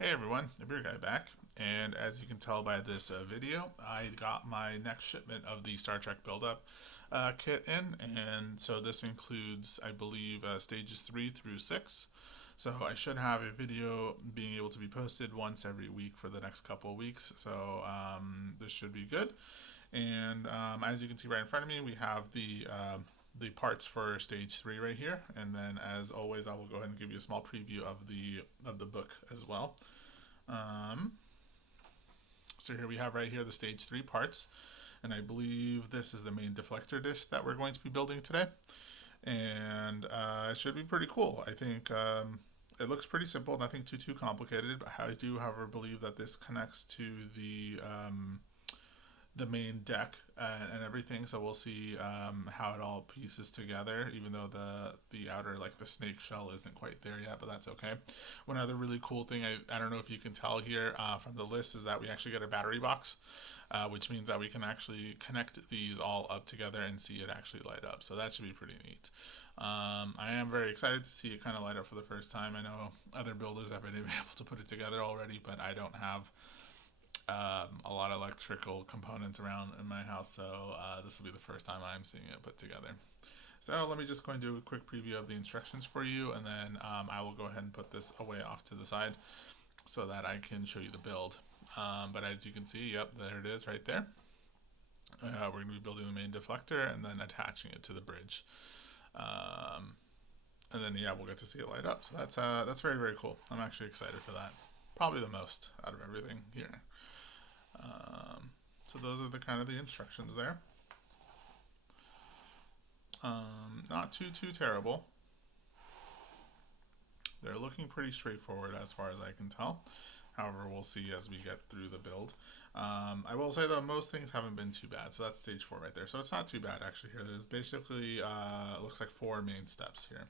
Hey everyone, Abeerguy back, and as you can tell by this video, I got my next shipment of the Star Trek build-up kit in, and so this includes, I believe, stages 3 through 6. So I should have a video being able to be posted once every week for the next couple of weeks, so this should be good. And as you can see right in front of me, we have the parts for stage 3 right here, and then as always I will go ahead and give you a small preview of the book as well. So here we have right here the stage 3 parts, and I believe this is the main deflector dish that we're going to be building today, and it should be pretty cool. I think it looks pretty simple, nothing too complicated, but I do however believe that this connects to the main deck and everything, so we'll see how it all pieces together, even though the outer, like the snake shell, isn't quite there yet, but that's okay. One other really cool thing, I don't know if you can tell here from the list, is that we actually get a battery box, which means that we can actually connect these all up together and see it actually light up, so that should be pretty neat. I am very excited to see it kind of light up for the first time. I know other builders have been able to put it together already, but I don't have a lot of electrical components around in my house, so this will be the first time I'm seeing it put together. So let me just go and do a quick preview of the instructions for you, and then I will go ahead and put this away off to the side so that I can show you the build. But as you can see, yep, there it is right there. We're going to be building the main deflector and then attaching it to the bridge. And then yeah, we'll get to see it light up. So that's very cool. I'm actually excited for that. Probably the most out of everything here. So those are the kind of the instructions there. Not too terrible. They're looking pretty straightforward as far as I can tell. However, we'll see as we get through the build. I will say though, most things haven't been too bad. So that's stage 4 right there. So it's not too bad actually here. There's basically, looks like 4 main steps here.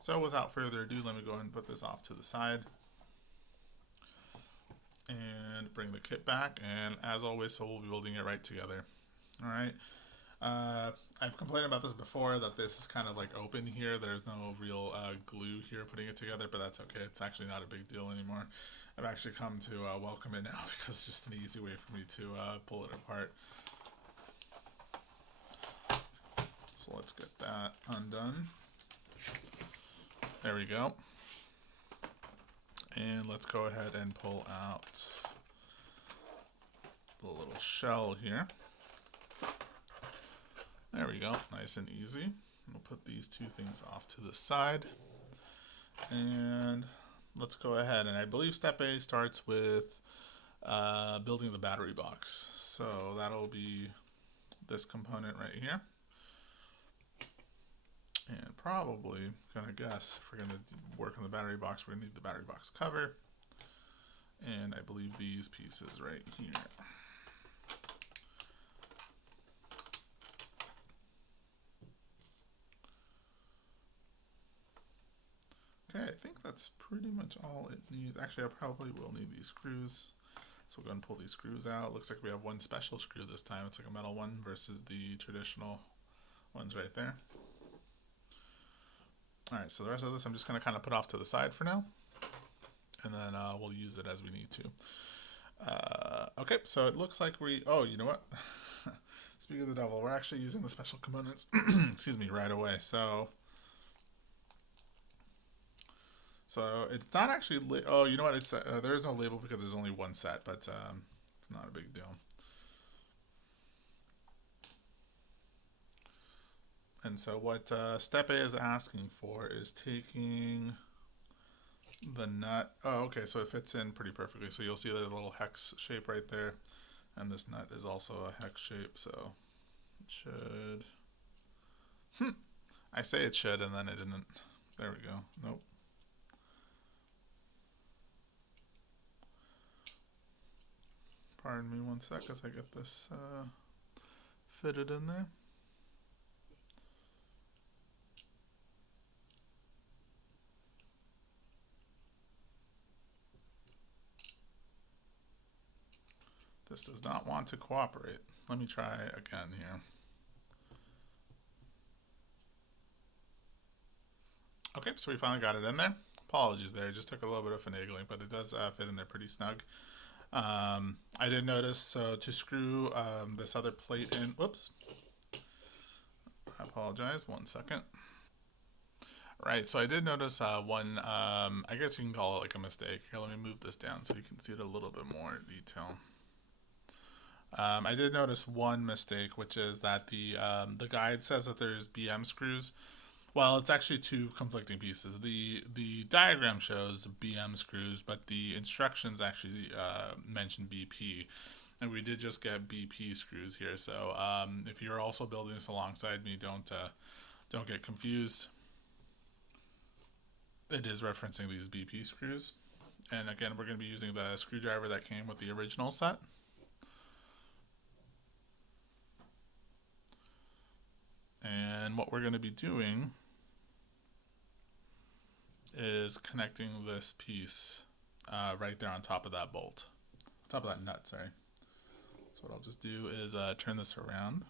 So without further ado, let me go ahead and put this off to the side and bring the kit back, and as always, so we'll be building it right together. Alright, I've complained about this before, that this is kind of like open here, there's no real glue here putting it together, but that's okay, it's actually not a big deal anymore. I've actually come to welcome it now because it's just an easy way for me to pull it apart. So let's get that undone. There we go. And let's go ahead and pull out the little shell here. There we go, nice and easy. We'll put these 2 things off to the side. And let's go ahead, and I believe step A starts with building the battery box. So that'll be this component right here. And probably, gonna guess, if we're gonna work on the battery box, we're gonna need the battery box cover. And I believe these pieces right here. Okay, I think that's pretty much all it needs. Actually, I probably will need these screws. So we're gonna pull these screws out. Looks like we have one special screw this time. It's like a metal one versus the traditional ones right there. Alright, so the rest of this I'm just going to kind of put off to the side for now, and then we'll use it as we need to. Okay, so it looks like oh, you know what? Speaking of the devil, we're actually using the special components, excuse me, right away. So it's not actually, oh, you know what? It's there is no label because there's only one set, but it's not a big deal. And so what step A is asking for is taking the nut. Oh, okay, so it fits in pretty perfectly. So you'll see there's a little hex shape right there, and this nut is also a hex shape, so it should. I say it should, and then it didn't. There we go. Nope. Pardon me one sec as I get this fitted in there. This does not want to cooperate. Let me try again here. Okay, so we finally got it in there. Apologies there, just took a little bit of finagling, but it does fit in there pretty snug. I did notice, so to screw this other plate in, whoops, I apologize, 1 second. Right, so I did notice one, I guess you can call it like a mistake. Here, let me move this down so you can see it a little bit more in detail. I did notice one mistake, which is that the guide says that there's BM screws. Well, it's actually two conflicting pieces. The diagram shows BM screws, but the instructions actually mention BP. And we did just get BP screws here. So if you're also building this alongside me, don't get confused. It is referencing these BP screws. And again, we're going to be using the screwdriver that came with the original set. And what we're going to be doing is connecting this piece right there on top of that bolt. Top of that nut, sorry. So what I'll just do is turn this around.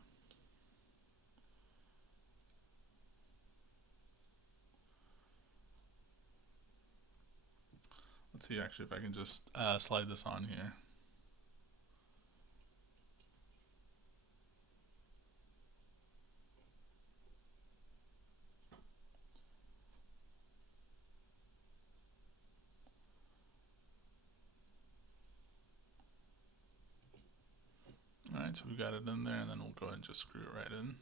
Let's see actually if I can just slide this on here. Alright, so we got it in there, and then we'll go ahead and just screw it right in.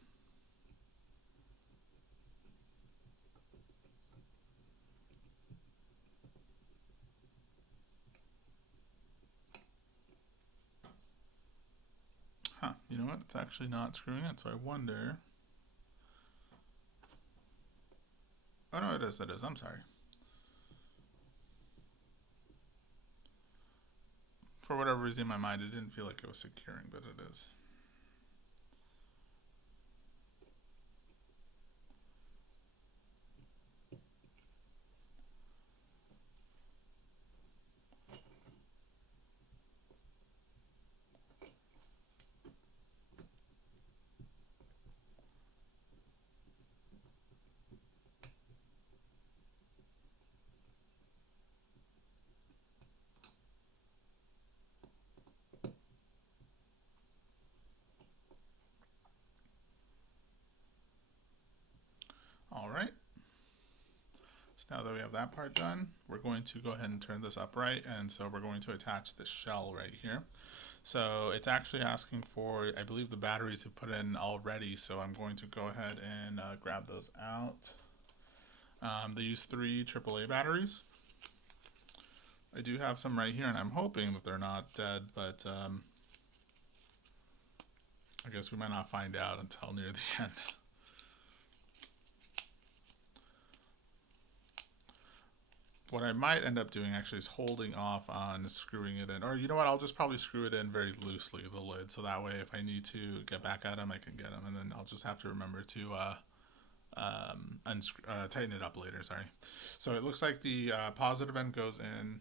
Huh, you know what? It's actually not screwing in, so I wonder... Oh no, it is, I'm sorry. For whatever reason in my mind, it didn't feel like it was securing, but it is. All right. So now that we have that part done, we're going to go ahead and turn this upright, and so we're going to attach this shell right here. So it's actually asking for, I believe, the batteries to put in already, so I'm going to go ahead and grab those out. They use 3 AAA batteries. I do have some right here, and I'm hoping that they're not dead, but I guess we might not find out until near the end. What I might end up doing actually is holding off on screwing it in. Or you know what, I'll just probably screw it in very loosely, the lid, so that way if I need to get back at them, I can get them, and then I'll just have to remember to tighten it up later, sorry. So it looks like the positive end goes in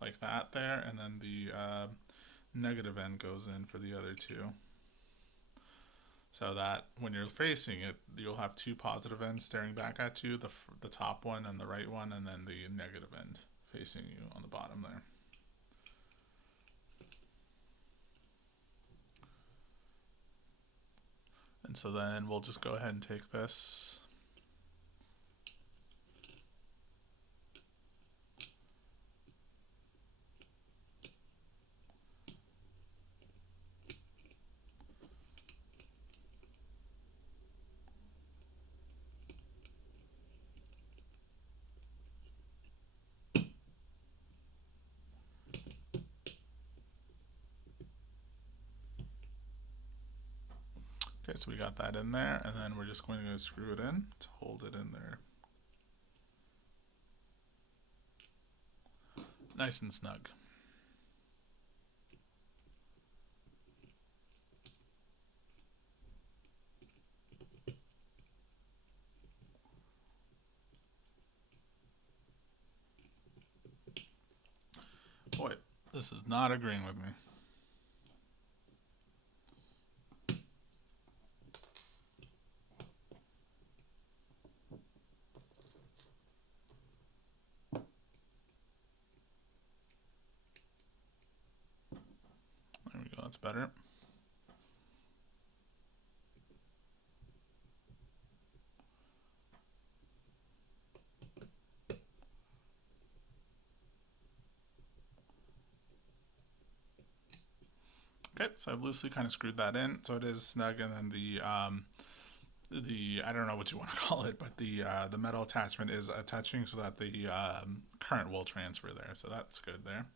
like that there, and then the negative end goes in for the other two. So that when you're facing it, you'll have 2 positive ends staring back at you, the top one and the right one, and then the negative end facing you on the bottom there. And so then we'll just go ahead and take this. Okay, so we got that in there, and then we're just going to screw it in to hold it in there. Nice and snug. Boy, this is not agreeing with me. that's better. Okay, so I've loosely kind of screwed that in, so it is snug, and then the I don't know what you want to call it, but the metal attachment is attaching so that the current will transfer there, so that's good there.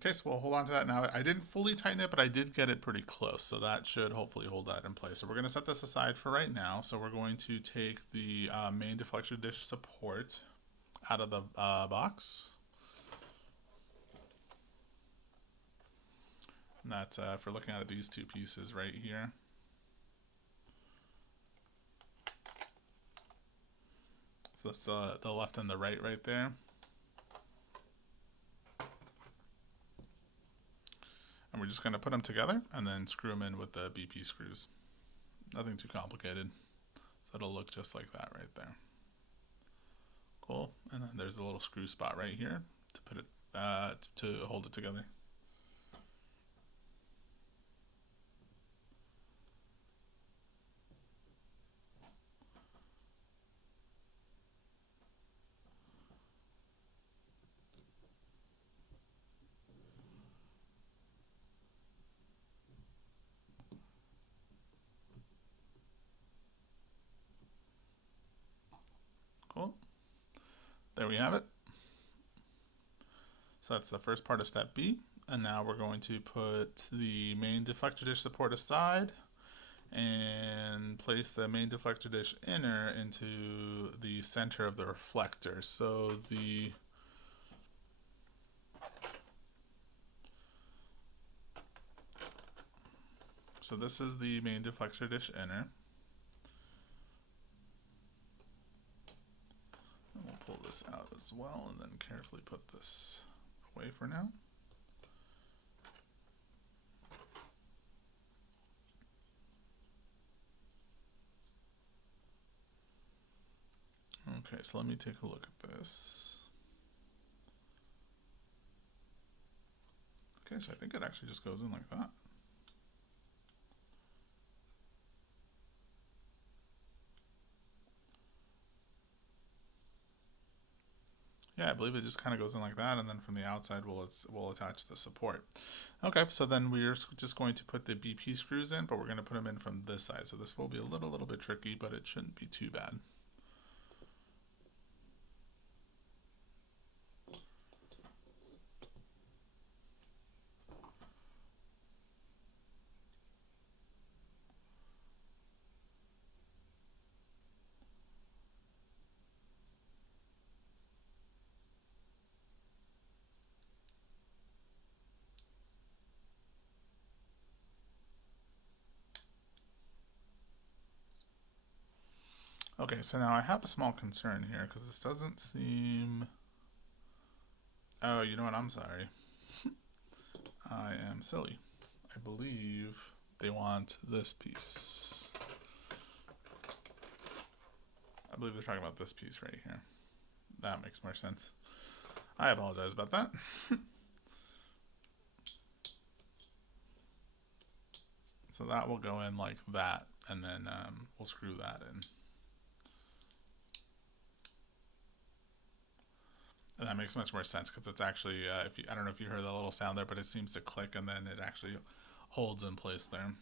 Okay, so we'll hold on to that now. I didn't fully tighten it, but I did get it pretty close, so that should hopefully hold that in place. So we're going to set this aside for right now. So we're going to take the main deflector dish support out of the box. And that's if we're looking at these two pieces right here. So that's the left and the right there. And we're just going to put them together and then screw them in with the BP screws. Nothing too complicated. So it'll look just like that right there. Cool. And then there's a little screw spot right here to put it to hold it together. Cool. There we have it. So that's the first part of step B. And now we're going to put the main deflector dish support aside and place the main deflector dish inner into the center of the reflector. So this is the main deflector dish inner. And we'll pull this out as well and then carefully put this away for now. Okay, so let me take a look at this. Okay, so I think it actually just goes in like that. Yeah, I believe it just kind of goes in like that, and then from the outside we'll attach the support. Okay, so then we're just going to put the BP screws in, but we're going to put them in from this side. So this will be a little bit tricky, but it shouldn't be too bad. Okay, so now I have a small concern here because this doesn't seem... Oh, you know what? I'm sorry. I am silly. I believe they want this piece. I believe they're talking about this piece right here. That makes more sense. I apologize about that. So that will go in like that, and then we'll screw that in. And that makes much more sense because it's actually, I don't know if you heard that little sound there, but it seems to click and then it actually holds in place there.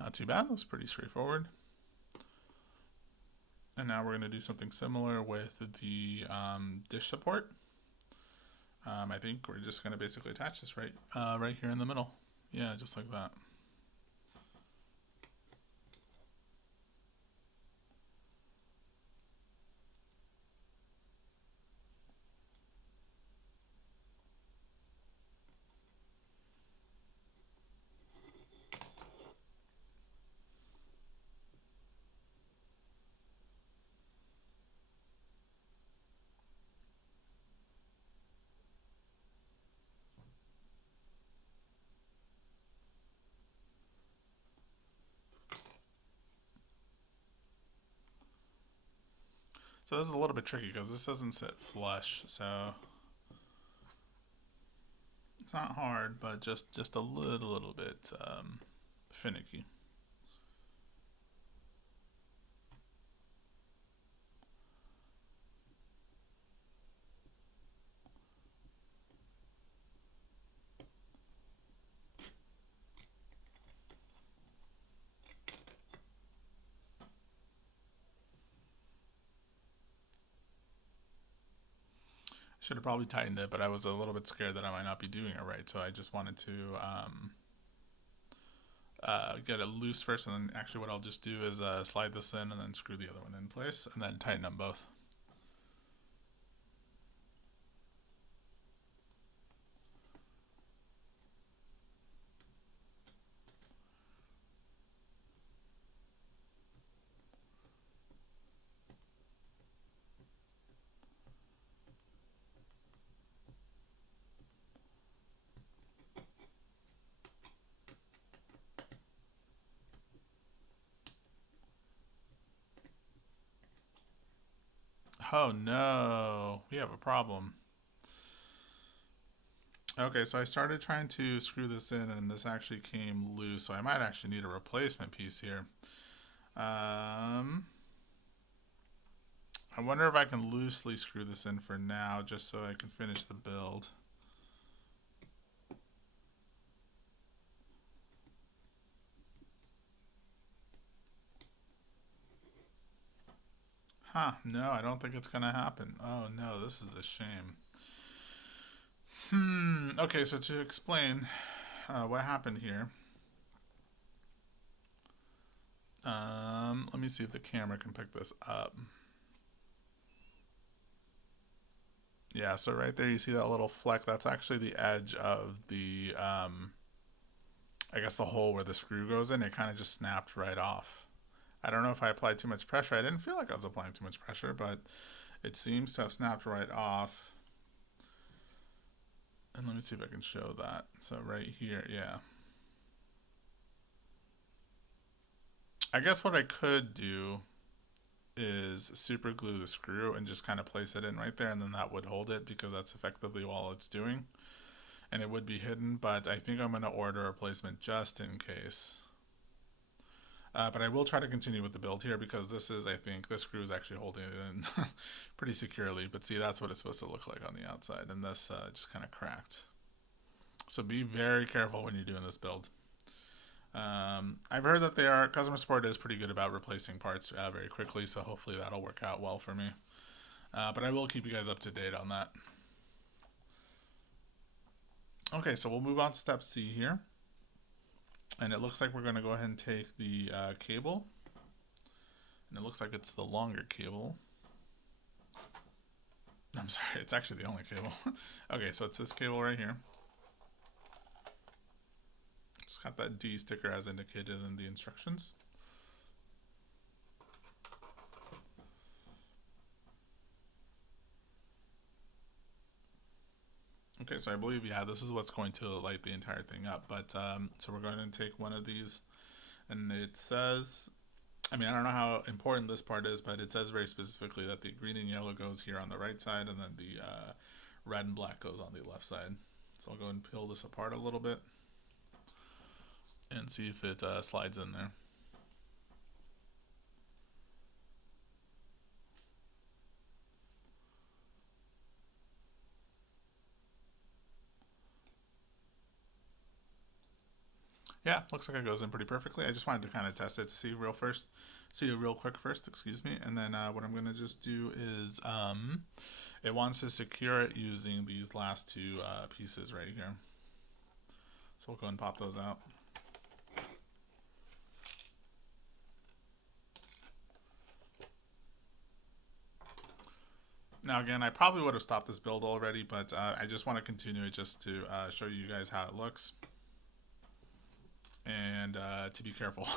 Not too bad, that was pretty straightforward. And now we're going to do something similar with the dish support. I think we're just going to basically attach this right here in the middle. Yeah, just like that. So this is a little bit tricky because this doesn't sit flush, so it's not hard, but just a little bit finicky. Should have probably tightened it, but I was a little bit scared that I might not be doing it right, so I just wanted to get it loose first, and then actually what I'll just do is slide this in and then screw the other one in place, and then tighten them both. Oh no, we have a problem. Okay, so I started trying to screw this in and this actually came loose, so I might actually need a replacement piece here. I wonder if I can loosely screw this in for now, just so I can finish the build. Huh, no, I don't think it's gonna happen. Oh no, this is a shame. Okay, so to explain what happened here. Let me see if the camera can pick this up. Yeah, so right there you see that little fleck. That's actually the edge of the, I guess the hole where the screw goes in. It kind of just snapped right off. I don't know if I applied too much pressure. I didn't feel like I was applying too much pressure, but it seems to have snapped right off. And let me see if I can show that. So right here, yeah. I guess what I could do is super glue the screw and just kind of place it in right there, and then that would hold it because that's effectively all it's doing. And it would be hidden, but I think I'm going to order a replacement just in case. But I will try to continue with the build here because this is, I think, this screw is actually holding it in pretty securely. But see, that's what it's supposed to look like on the outside, and this just kind of cracked. So be very careful when you're doing this build. I've heard that customer support is pretty good about replacing parts very quickly, so hopefully that'll work out well for me. But I will keep you guys up to date on that. Okay, so we'll move on to step C here. And it looks like we're going to go ahead and take the cable. And it looks like it's the longer cable. I'm sorry, it's actually the only cable. Okay, so it's this cable right here. It's got that D sticker as indicated in the instructions. Okay, so I believe, yeah, this is what's going to light the entire thing up. But so we're going to take one of these, and it says, I mean, I don't know how important this part is, but it says very specifically that the green and yellow goes here on the right side, and then the red and black goes on the left side. So I'll go and peel this apart a little bit and see if it slides in there. Yeah, looks like it goes in pretty perfectly. I just wanted to kind of test it to see real quick first, excuse me. And then what I'm going to just do is it wants to secure it using these last two pieces right here. So we'll go and pop those out. Now again, I probably would have stopped this build already, but I just want to continue it just to show you guys how it looks. And to be careful.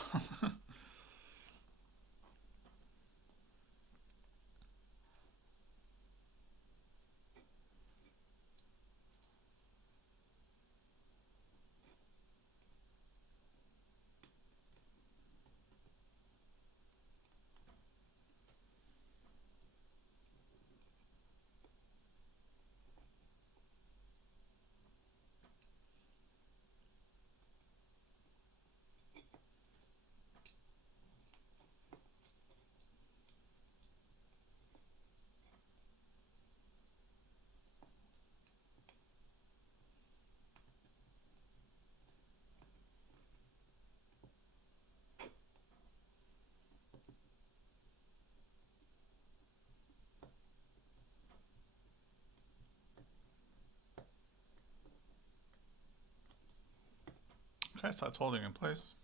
Okay, so that's holding in place.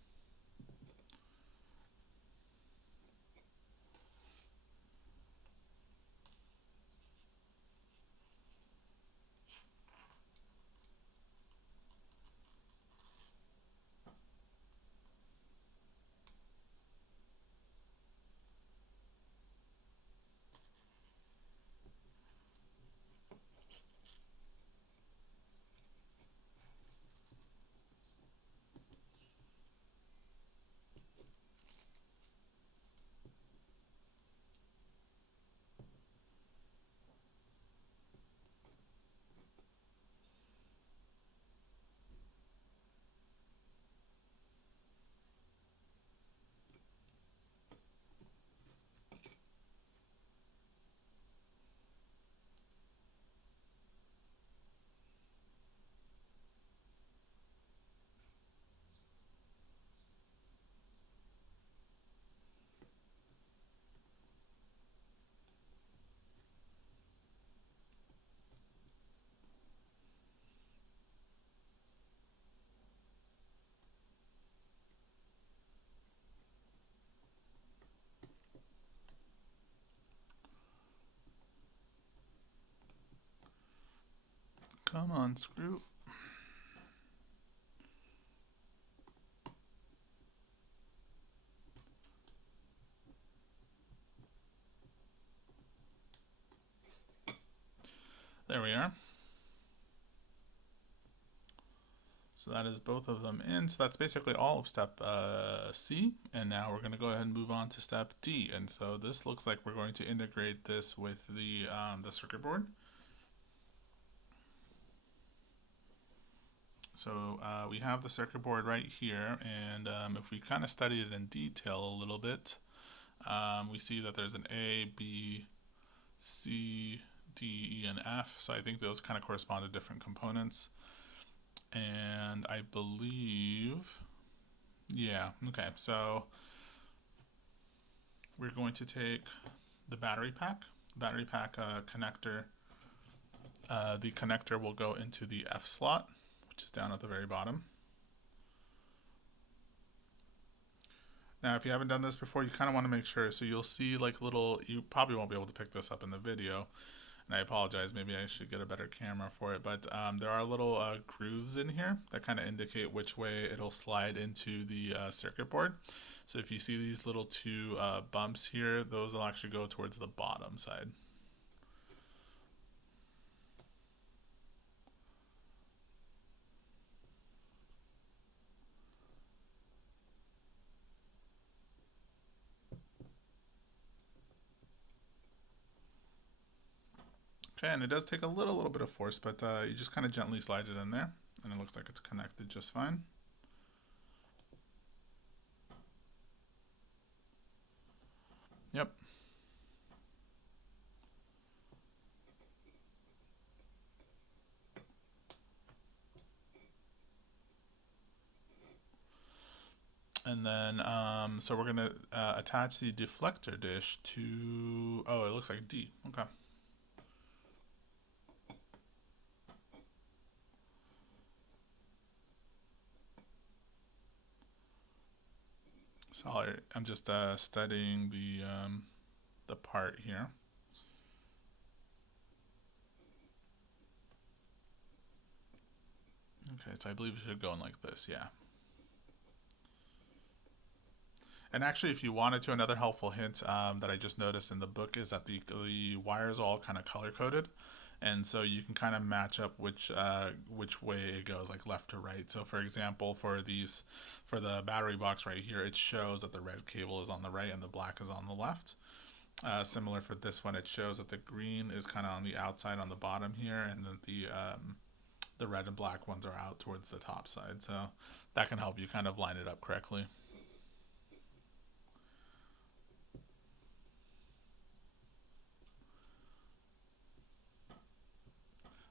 Come on, screw. There we are. So that is both of them in. So that's basically all of step C. And now we're going to go ahead and move on to step D. And so this looks like we're going to integrate this with the circuit board. So we have the circuit board right here, and if we kind of study it in detail a little bit, we see that there's an A, B, C, D, E, and F. So I think those kind of correspond to different components. And I believe, yeah, okay, so we're going to take the battery pack connector. The connector will go into the F slot, which is down at the very bottom. Now, if you haven't done this before, you kind of want to make sure. So you'll see like little, you probably won't be able to pick this up in the video, and I apologize, maybe I should get a better camera for it, but there are little grooves in here that kind of indicate which way it'll slide into the circuit board. So if you see these little two bumps here, those will actually go towards the bottom side. Okay, and it does take a little bit of force, but you just kind of gently slide it in there, and it looks like it's connected just fine. Yep. And then, so we're going to attach the deflector dish to, oh, it looks like D. Okay. Sorry, I'm just studying the part here. Okay, so I believe it should go in like this, yeah. And actually, if you wanted to, another helpful hint that I just noticed in the book is that the wires are all kind of color coded, and so you can kind of match up which way it goes, like left to right. So for example, for the battery box right here, it shows that the red cable is on the right and the black is on the left. Similar for this one, it shows that the green is kind of on the outside on the bottom here, and then the red and black ones are out towards the top side. So that can help you kind of line it up correctly.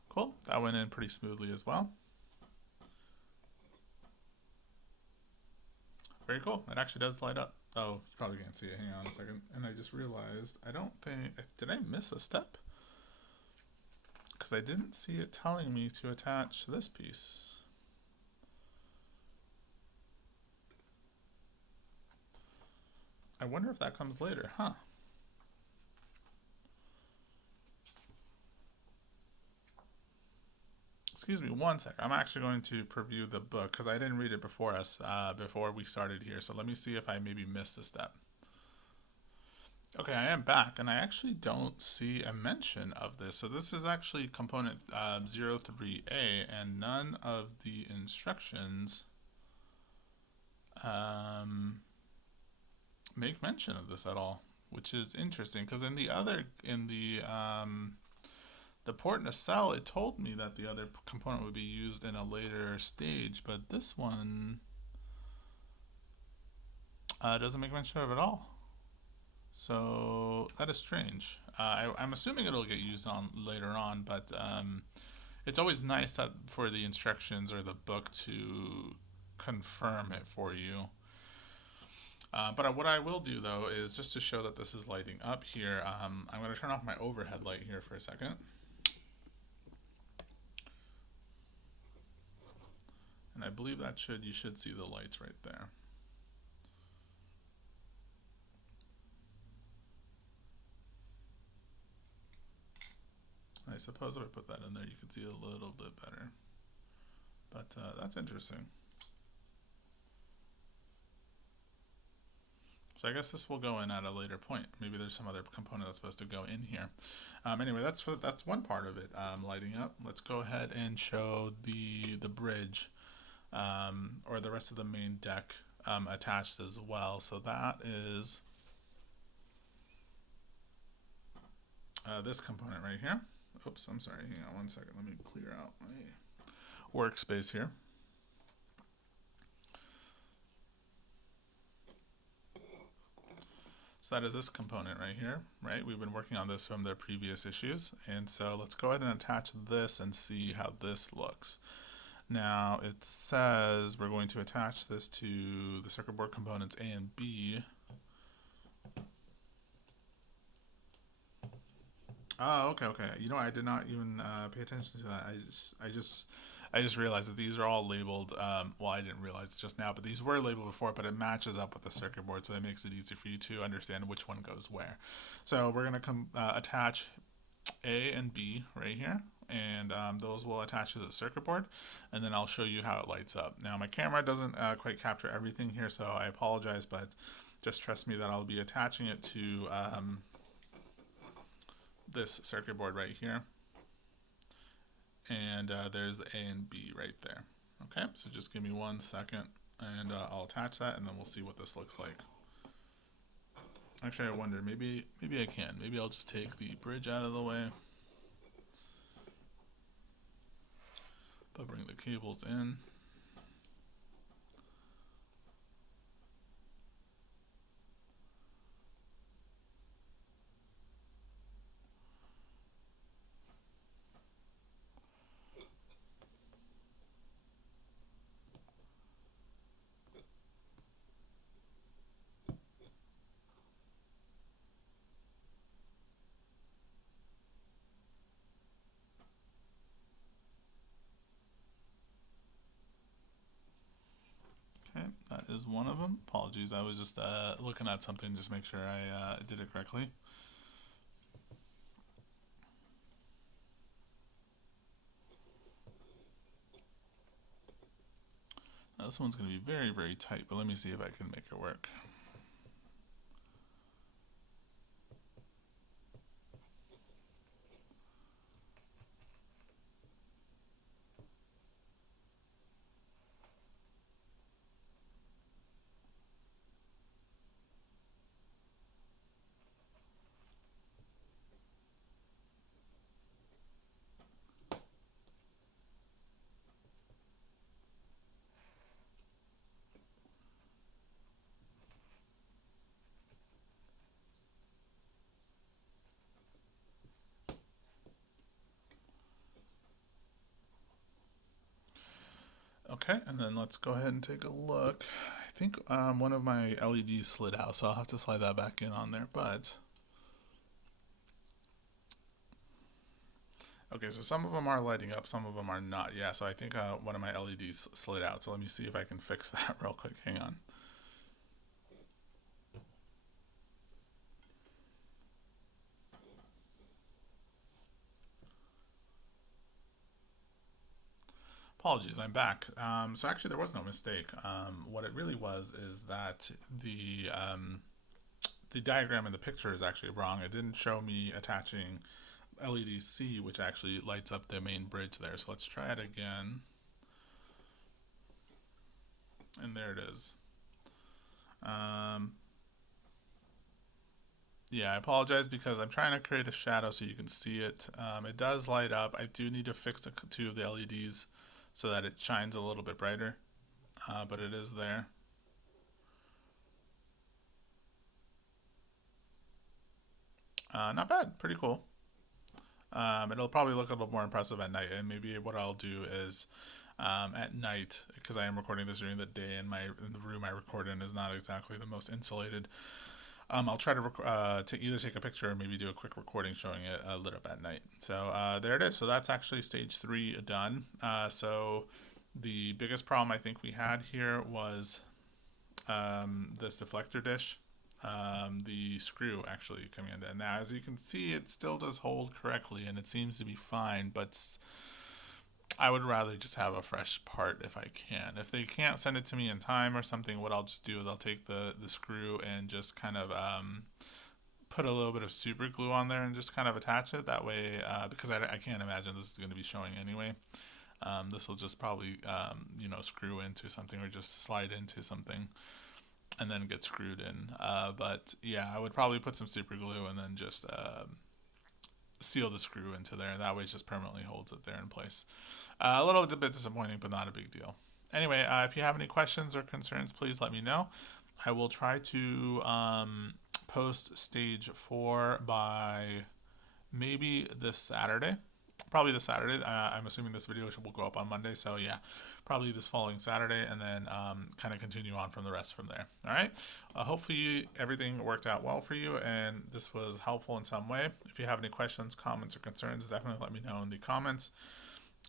Cool, that went in pretty smoothly as well. Very cool, it actually does light up. Oh, you probably can't see it, hang on a second. And I just realized, I don't think, did I miss a step? Because I didn't see it telling me to attach this piece. I wonder if that comes later, huh? Excuse me one sec. I'm actually going to preview the book because I didn't read it before before we started here. So let me see if I maybe missed a step. Okay, I am back, and I actually don't see a mention of this. So this is actually component 03A, and none of the instructions make mention of this at all, which is interesting because in the port nacelle, it told me that the other component would be used in a later stage, but this one doesn't make mention of it at all. So that is strange. I'm assuming it'll get used on later on, but it's always nice that for the instructions or the book to confirm it for you. But what I will do though is just to show that this is lighting up here, I'm going to turn off my overhead light here for a second. And I believe that you should see the lights right there. I suppose if I put that in there, you could see a little bit better. But that's interesting. So I guess this will go in at a later point. Maybe there's some other component that's supposed to go in here. Anyway, that's one part of it lighting up. Let's go ahead and show the bridge or the rest of the main deck attached as well. So that is this component right here. Oops, I'm sorry. Hang on one second. Let me clear out my workspace here. So that is this component right here, right? We've been working on this from the previous issues. And so let's go ahead and attach this and see how this looks. Now it says we're going to attach this to the circuit board components A and B. Oh, okay. You know, I did not even pay attention to that. I just realized that these are all labeled. Well, I didn't realize it just now, but these were labeled before. But it matches up with the circuit board, so it makes it easy for you to understand which one goes where. So we're gonna attach A and B right here, and those will attach to the circuit board, and then I'll show you how it lights up. Now my camera doesn't quite capture everything here, so I apologize, but just trust me that I'll be attaching it to this circuit board right here, and there's A and B right there. Okay, so just give me 1 second, and I'll attach that, and then we'll see what this looks like. Actually, I wonder, maybe I can. Maybe I'll just take the bridge out of the way, but bring the cables in. Okay, that is one of them. Apologies, I was just looking at something, just make sure I did it correctly. Now this one's going to be very, very tight, but let me see if I can make it work. Okay, and then let's go ahead and take a look. I think one of my LEDs slid out, so I'll have to slide that back in on there, but... Okay, so some of them are lighting up, some of them are not. Yeah, so I think one of my LEDs slid out, so let me see if I can fix that real quick. Hang on. Apologies, I'm back. So actually, there was no mistake. What it really was is that the diagram in the picture is actually wrong. It didn't show me attaching LED C, which actually lights up the main bridge there. So let's try it again. And there it is. Yeah, I apologize because I'm trying to create a shadow so you can see it. It does light up. I do need to fix two of the LEDs so that it shines a little bit brighter, but it is there. Not bad, pretty cool. It'll probably look a little more impressive at night, and maybe what I'll do is at night, because I am recording this during the day and the room I record in is not exactly the most insulated. I'll try to either take a picture or maybe do a quick recording showing it lit up at night. So there it is. So that's actually stage 3 done. So the biggest problem I think we had here was this deflector dish. The screw actually coming in. And now, as you can see, it still does hold correctly and it seems to be fine, but I would rather just have a fresh part if I can. If they can't send it to me in time or something, what I'll just do is I'll take the screw and just kind of put a little bit of super glue on there and just kind of attach it. That way, because I can't imagine this is going to be showing anyway. This will just probably, screw into something or just slide into something and then get screwed in. But yeah, I would probably put some super glue and then just seal the screw into there. That way it just permanently holds it there in place. A little bit disappointing, but not a big deal. Anyway, if you have any questions or concerns, please let me know. I will try to post stage 4 by maybe this Saturday. Probably this Saturday. I'm assuming this video will go up on Monday, so yeah, probably this following Saturday, and then kind of continue on from the rest from there. All right. Hopefully everything worked out well for you, and this was helpful in some way. If you have any questions, comments, or concerns, definitely let me know in the comments.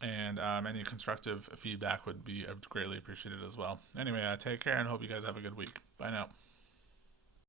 And any constructive feedback would be greatly appreciated as well. Anyway, take care and hope you guys have a good week. Bye now.